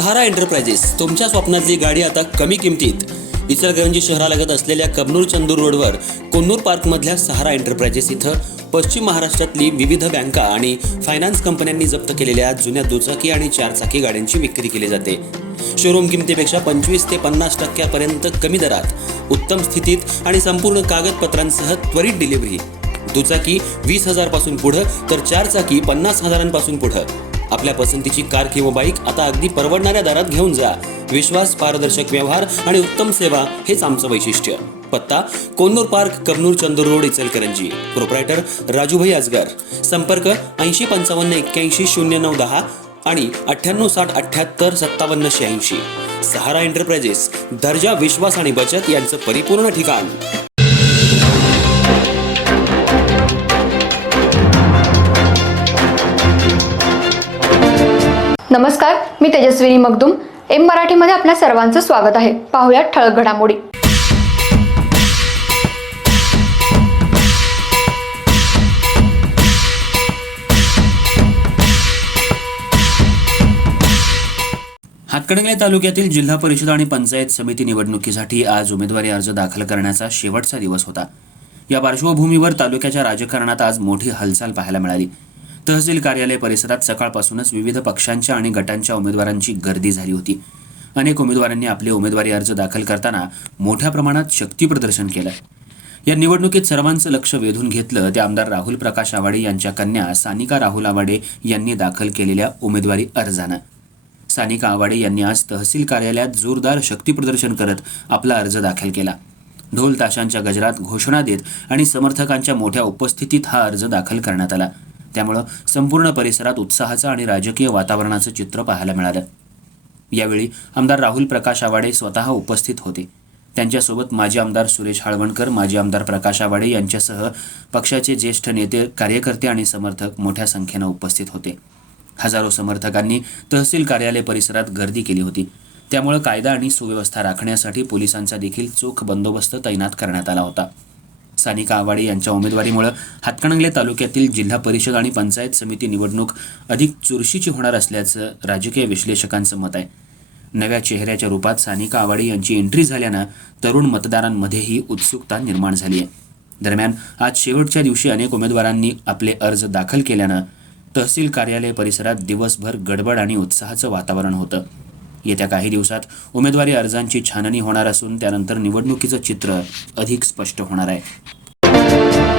सहारा enterprises तुमच्या स्वप्नातली गाडी आता कमी किमतीत. इचलकरंजी शहरालगत असलेल्या कबनूर चंदूर रोडवर कोन्नूर पार्कमधल्या सहारा एंटरप्राइजेस इथं पश्चिम महाराष्ट्रातली विविध बँका आणि फायनान्स कंपन्यांनी जप्त केलेल्या जुन्या दुचाकी आणि चारचाकी गाड्यांची विक्री केली जाते. शोरूम किमतीपेक्षा 25 ते 50% कमी दरात, उत्तम स्थितीत आणि संपूर्ण कागदपत्रांसह त्वरित डिलिव्हरी. दुचाकी 20,000 पासून पुढे तर चारचाकी 50,000 पुढे. आपल्या पसंतीची कार किंवा बाईक आता अगदी परवडणाऱ्या दरात घेऊन जा. विश्वास, पारदर्शक व्यवहार आणि उत्तम सेवा हेच आमचं वैशिष्ट्य. पत्ता Konnur park, Kabnur Chandur road, Ichalkaranji. Proprietor Rajubhai Ajgar. संपर्क 8055810910 आणि 9860785786. सहारा एंटरप्राइजेस, दर्जा, विश्वास आणि बचत यांचं परिपूर्ण ठिकाण. नमस्कार, मी तेजस्विनी मगदूम. एम मराठीमध्ये आपल्या सर्वांचं स्वागत आहे. पाहूया ठळक घडामोडी. हातकणंगले तालुक्यातील जिल्हा परिषद आणि पंचायत समिती निवडणुकीसाठी आज उमेदवारी अर्ज दाखल करण्याचा शेवटचा दिवस होता. या पार्श्वभूमीवर तालुक्याच्या राजकारणात आज मोठी हालचाल पाहायला मिळाली. तहसील कार्यालय परिसरात सकाळपासूनच विविध पक्षांच्या आणि गटांच्या उमेदवारांची गर्दी झाली होती. अनेक उमेदवारांनी आपले उमेदवारी अर्ज दाखल करताना मोठ्या प्रमाणात शक्ती प्रदर्शन केलं. या निवडणुकीत सर्वांचं लक्ष वेधून घेतलं ते आमदार राहुल प्रकाश आवाडे यांच्या कन्या सानिका राहुल आवाडे यांनी दाखल केलेल्या उमेदवारी अर्जानं. सानिका आवाडे यांनी आज तहसील कार्यालयात जोरदार शक्ती प्रदर्शन करत आपला अर्ज दाखल केला. ढोल ताशांच्या गजरात, घोषणा देत आणि समर्थकांच्या मोठ्या उपस्थितीत हा अर्ज दाखल करण्यात आला. त्यामुळं संपूर्ण परिसरात उत्साहाचं आणि राजकीय वातावरणाचं चित्र पाहायला मिळालं. यावेळी आमदार राहुल प्रकाश आवाडे स्वतः उपस्थित होते. त्यांच्यासोबत माजी आमदार सुरेश हाळवणकर, माजी आमदार प्रकाश आवाडे यांच्यासह पक्षाचे ज्येष्ठ नेते, कार्यकर्ते आणि समर्थक मोठ्या संख्येनं उपस्थित होते. हजारो समर्थकांनी तहसील कार्यालय परिसरात गर्दी केली होती. त्यामुळे कायदा आणि सुव्यवस्था राखण्यासाठी पोलिसांचा देखील चोख बंदोबस्त तैनात करण्यात आला होता. सानिका आवाडे यांच्या उमेदवारीमुळे हातकणंगले तालुक्यातील जिल्हा परिषद आणि पंचायत समिती निवडणूक अधिक चुरशीची होणार असल्याचं राजकीय विश्लेषकांचं मत आहे. नव्या चेहऱ्याच्या रूपात सानिका आवाडे यांची एंट्री झाल्यानं तरुण मतदारांमध्येही उत्सुकता निर्माण झाली आहे. दरम्यान आज शेवटच्या दिवशी अनेक उमेदवारांनी आपले अर्ज दाखल केल्यानं तहसील कार्यालय परिसरात दिवसभर गडबड आणि उत्साहाचं वातावरण होतं. येत्या काही दिवसात उमेदवारी अर्जांची छाननी होणार असून त्यानंतर निवडणुकीचं चित्र अधिक स्पष्ट होणार आहे.